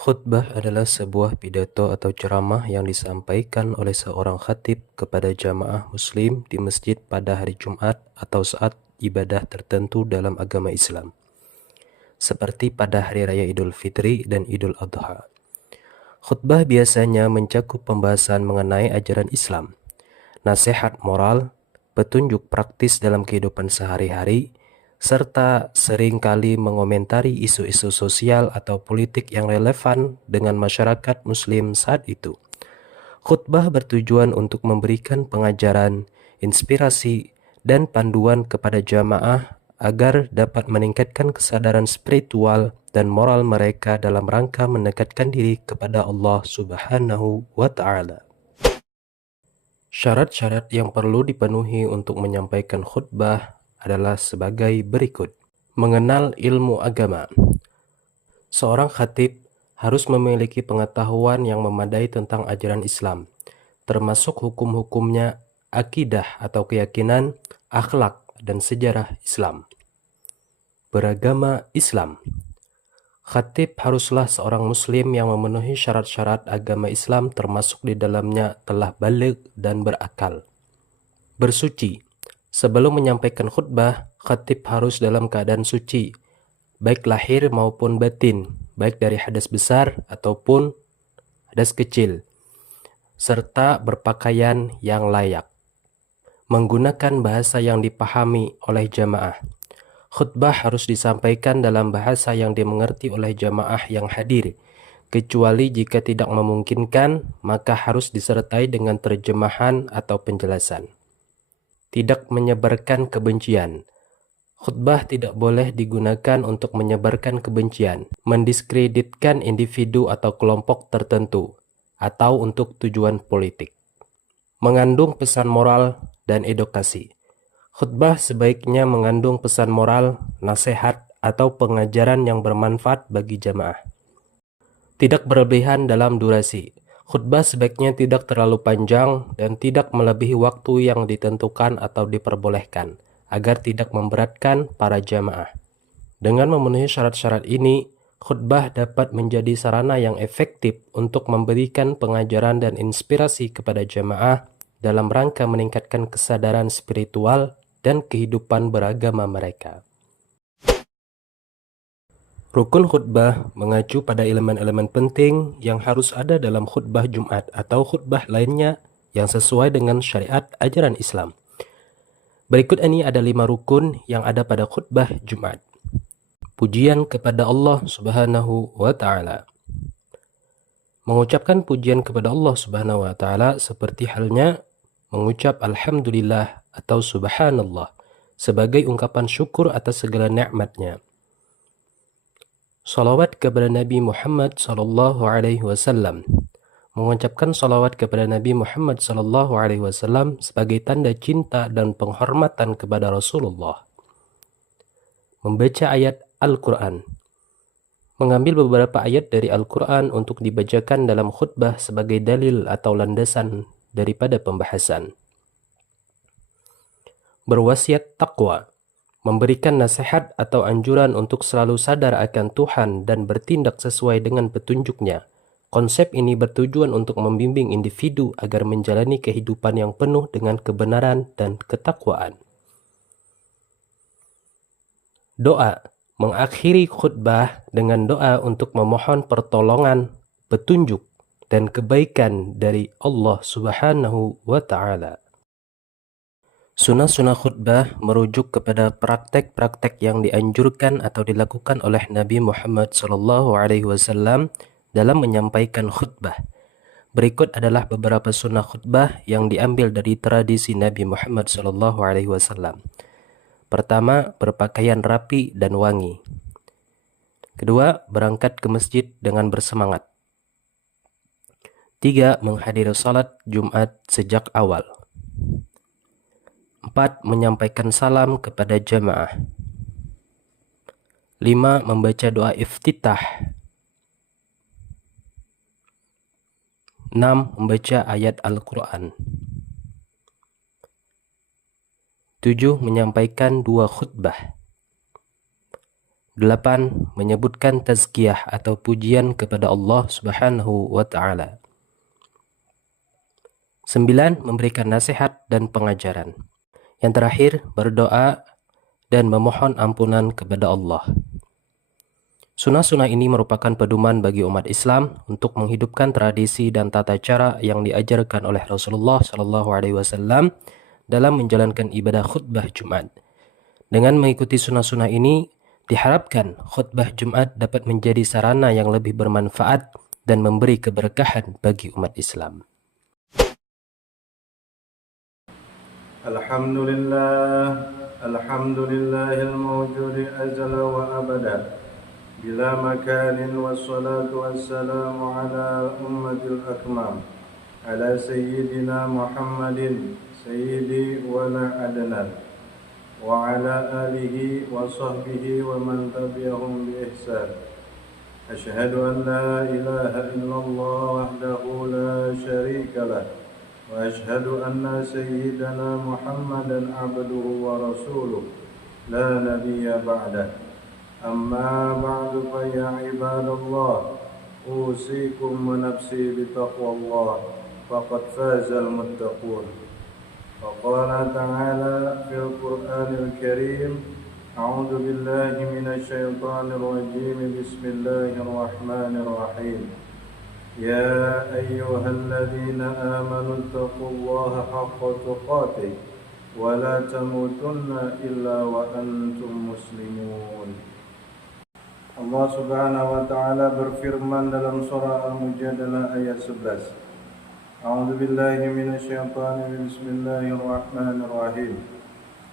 Khutbah adalah sebuah pidato atau ceramah yang disampaikan oleh seorang khatib kepada jamaah muslim di masjid pada hari Jumat atau saat ibadah tertentu dalam agama Islam, seperti pada hari raya Idul Fitri dan Idul Adha. Khutbah biasanya mencakup pembahasan mengenai ajaran Islam, nasihat moral, petunjuk praktis dalam kehidupan sehari-hari, serta seringkali mengomentari isu-isu sosial atau politik yang relevan dengan masyarakat muslim saat itu. Khutbah bertujuan untuk memberikan pengajaran, inspirasi, dan panduan kepada jamaah agar dapat meningkatkan kesadaran spiritual dan moral mereka dalam rangka mendekatkan diri kepada Allah Subhanahu wa Ta'ala. Syarat-syarat yang perlu dipenuhi untuk menyampaikan khutbah adalah sebagai berikut. Mengenal ilmu agama. Seorang khatib harus memiliki pengetahuan yang memadai tentang ajaran Islam, termasuk hukum-hukumnya, akidah atau keyakinan, akhlak, dan sejarah Islam. Beragama Islam. Khatib haruslah seorang muslim yang memenuhi syarat-syarat agama Islam, termasuk di dalamnya telah baligh dan berakal. Bersuci. Sebelum menyampaikan khutbah, khatib harus dalam keadaan suci, baik lahir maupun batin, baik dari hadas besar ataupun hadas kecil, serta berpakaian yang layak. Menggunakan bahasa yang dipahami oleh jamaah. Khutbah harus disampaikan dalam bahasa yang dimengerti oleh jamaah yang hadir, kecuali jika tidak memungkinkan, maka harus disertai dengan terjemahan atau penjelasan. Tidak menyebarkan kebencian. Khutbah tidak boleh digunakan untuk menyebarkan kebencian, mendiskreditkan individu atau kelompok tertentu, atau untuk tujuan politik. Mengandung pesan moral dan edukasi. Khutbah sebaiknya mengandung pesan moral, nasihat, atau pengajaran yang bermanfaat bagi jamaah. Tidak berlebihan dalam durasi. Khutbah sebaiknya tidak terlalu panjang dan tidak melebihi waktu yang ditentukan atau diperbolehkan, agar tidak memberatkan para jamaah. Dengan memenuhi syarat-syarat ini, khutbah dapat menjadi sarana yang efektif untuk memberikan pengajaran dan inspirasi kepada jamaah dalam rangka meningkatkan kesadaran spiritual dan kehidupan beragama mereka. Rukun khutbah mengacu pada elemen-elemen penting yang harus ada dalam khutbah Jumat atau khutbah lainnya yang sesuai dengan syariat ajaran Islam. Berikut ini ada 5 rukun yang ada pada khutbah Jumat. Pujian kepada Allah Subhanahu wa Ta'ala. Mengucapkan pujian kepada Allah Subhanahu wa Ta'ala seperti halnya mengucap Alhamdulillah atau Subhanallah sebagai ungkapan syukur atas segala nikmatnya. Salawat kepada Nabi Muhammad sallallahu alaihi wasallam. Mengucapkan salawat kepada Nabi Muhammad sallallahu alaihi wasallam sebagai tanda cinta dan penghormatan kepada Rasulullah. Membaca ayat Al-Quran. Mengambil beberapa ayat dari Al-Quran untuk dibacakan dalam khutbah sebagai dalil atau landasan daripada pembahasan. Berwasiat takwa. Memberikan nasihat atau anjuran untuk selalu sadar akan Tuhan dan bertindak sesuai dengan petunjuknya. Konsep ini bertujuan untuk membimbing individu agar menjalani kehidupan yang penuh dengan kebenaran dan ketakwaan. Doa. Mengakhiri khutbah dengan doa untuk memohon pertolongan, petunjuk, dan kebaikan dari Allah Subhanahu wa Ta'ala. Sunnah-sunnah khutbah merujuk kepada praktek-praktek yang dianjurkan atau dilakukan oleh Nabi Muhammad SAW dalam menyampaikan khutbah. Berikut adalah beberapa sunnah khutbah yang diambil dari tradisi Nabi Muhammad SAW. Pertama, berpakaian rapi dan wangi. Kedua, berangkat ke masjid dengan bersemangat. 3. Menghadiri salat Jumat sejak awal. 4. Menyampaikan salam kepada jamaah. 5. Membaca doa iftitah. 6. Membaca ayat Al-Quran. 7. Menyampaikan 2 khutbah. 8. Menyebutkan tazkiyah atau pujian kepada Allah Subhanahu wa Ta'ala. 9. Memberikan nasihat dan pengajaran. Yang terakhir, berdoa dan memohon ampunan kepada Allah. Sunnah-sunnah ini merupakan pedoman bagi umat Islam untuk menghidupkan tradisi dan tata cara yang diajarkan oleh Rasulullah SAW dalam menjalankan ibadah khutbah Jumat. Dengan mengikuti sunnah-sunnah ini, diharapkan khutbah Jumat dapat menjadi sarana yang lebih bermanfaat dan memberi keberkahan bagi umat Islam. Alhamdulillahil mawjudi azala wa abada bila makanin wassalatu wassalamu ala ummatil akmam ala sayyidina Muhammadin sayyidi wala adnan wa ala alihi wa sahbihi wa man tabi'ahum bi ihsan. Asyhadu an la ilaha illallah wahdahu la syarika lah wa asyhadu anna sayyidana Muhammadan abduhu wa rasuluh la nabiyya ba'dah. أما بعد فيا عباد الله أوصيكم ونفسي بتقوى الله فقد فاز المتقون. وقال تعالى في القرآن الكريم أعوذ بالله من الشيطان الرجيم بسم الله الرحمن الرحيم يا أيها الذين آمنوا اتقوا الله حق تقاته ولا تموتن إلا وأنتم مسلمون. Allah Subhanahu wa taala berfirman dalam surah Al-Mujadalah ayat 11. A'udzu billahi minasyaitonir rajim. Bismillahirrahmanirrahim.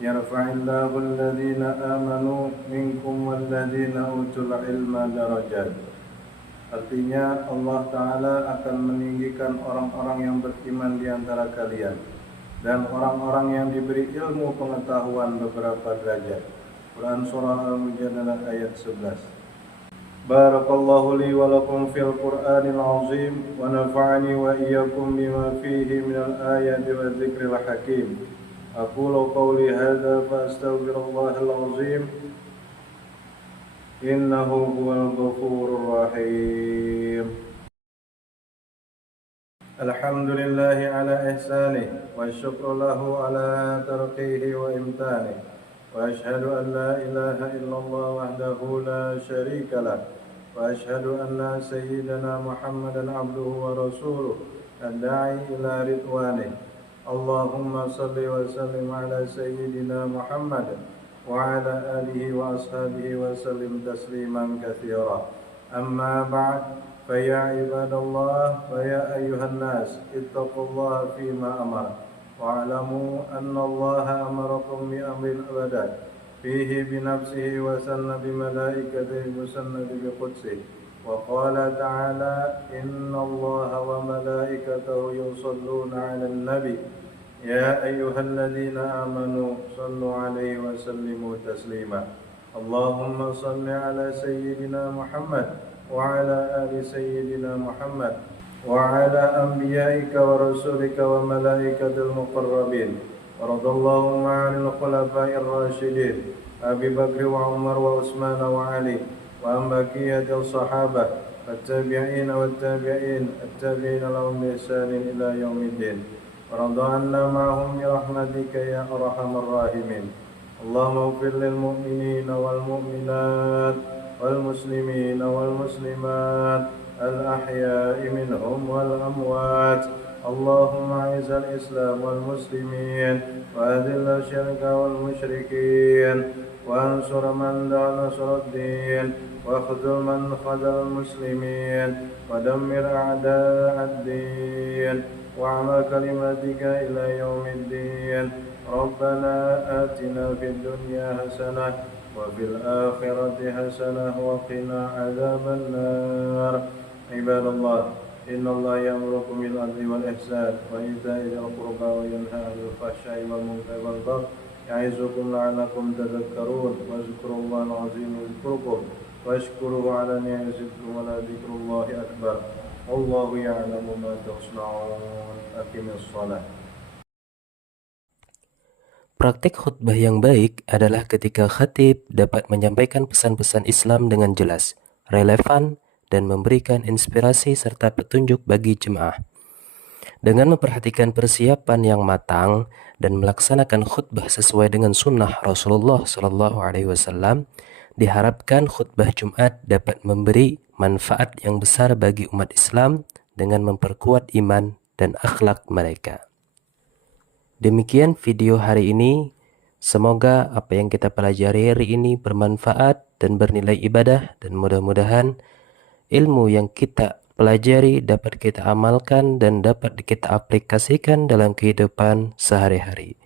Yarfa'illahu alladhina amanu minkum walladhina utul ilma darajat. Artinya Allah taala akan meninggikan orang-orang yang beriman di antara kalian dan orang-orang yang diberi ilmu pengetahuan beberapa derajat. Quran surah Al-Mujadalah ayat 11. Barakallahu li wa lakum fil Qur'anil azim wa nafa'ani wa iyyakum bima fihi minal ayati wa dzikril hakim. Aqulu qawli hadza fa astaghfirullahal azim innahu huwal ghafurur rahim. Alhamdulillahi ala ihsanihi wa syukru lahu ala tarqihi wa imtanihi. وأشهد أن لا إله إلا الله وحده لا شريك له وأشهد أن سيدنا محمدا عبده ورسوله الداعي إلى رضوانه. اللهم صل وسلم على سيدنا محمد وعلى آله وأصحابه وسلم تسليما كثيرا. أما بعد فيا عباد الله ويا أيها الناس اتقوا الله فيما أمر واعلموا أن الله أمركم بأمر أبدا فيه بنفسه وسن بملائكته وسن بقدسه وقال تعالى إن الله وملائكته يصلون على النبي يا أيها الذين آمنوا صلوا عليه وسلموا تسليما. اللهم صل على سيدنا محمد وعلى آل سيدنا محمد وعلى أنبيائك ورسولك وملائكة المقربين. ورضى اللهم عن الخلفاء الراشدين أبي بكر وعمر وعثمان وعلي وعن بقية الصحابة التابعين والتابعين التابعين لهم بإحسان إلى يوم الدين. ورضى عنا معهم برحمتك يا أرحم الراحمين. اللهم اغفر للمؤمنين والمؤمنات والمسلمين والمسلمات الأحياء منهم والأموات. اللهم أعز الإسلام والمسلمين وأذل الشرك والمشركين وانصر من نصر الدين واخذل من خذل المسلمين ودمر أعداء الدين واعمل كلمتك إلى يوم الدين. ربنا آتنا في الدنيا حسنة وفي الآخرة حسنة وقنا عذاب النار. عباد الله إن الله يأمركم بالعدل والإحسان وإيتاء ذي القربى وينهى عن الفحشاء والمنكر والبغي يعظكم لعلكم تذكرون. واذكروا الله العظيم يذكركم واشكروه على نعمه يزدكم ولذكر الله أكبر والله يعلم ما تصنعون. أقم الصلاة. Praktik khutbah yang baik adalah ketika khatib dapat menyampaikan pesan-pesan Islam dengan jelas, relevan, dan memberikan inspirasi serta petunjuk bagi jemaah. Dengan memperhatikan persiapan yang matang dan melaksanakan khutbah sesuai dengan sunnah Rasulullah SAW, diharapkan khutbah Jumat dapat memberi manfaat yang besar bagi umat Islam dengan memperkuat iman dan akhlak mereka. Demikian video hari ini. Semoga apa yang kita pelajari hari ini bermanfaat dan bernilai ibadah, dan mudah-mudahan ilmu yang kita pelajari dapat kita amalkan dan dapat kita aplikasikan dalam kehidupan sehari-hari.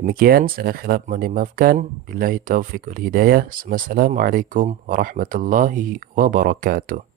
Demikian, salah khilaf mohon dimaafkan. Billahi taufiq wal hidayah. Wassalamualaikum warahmatullahi wabarakatuh.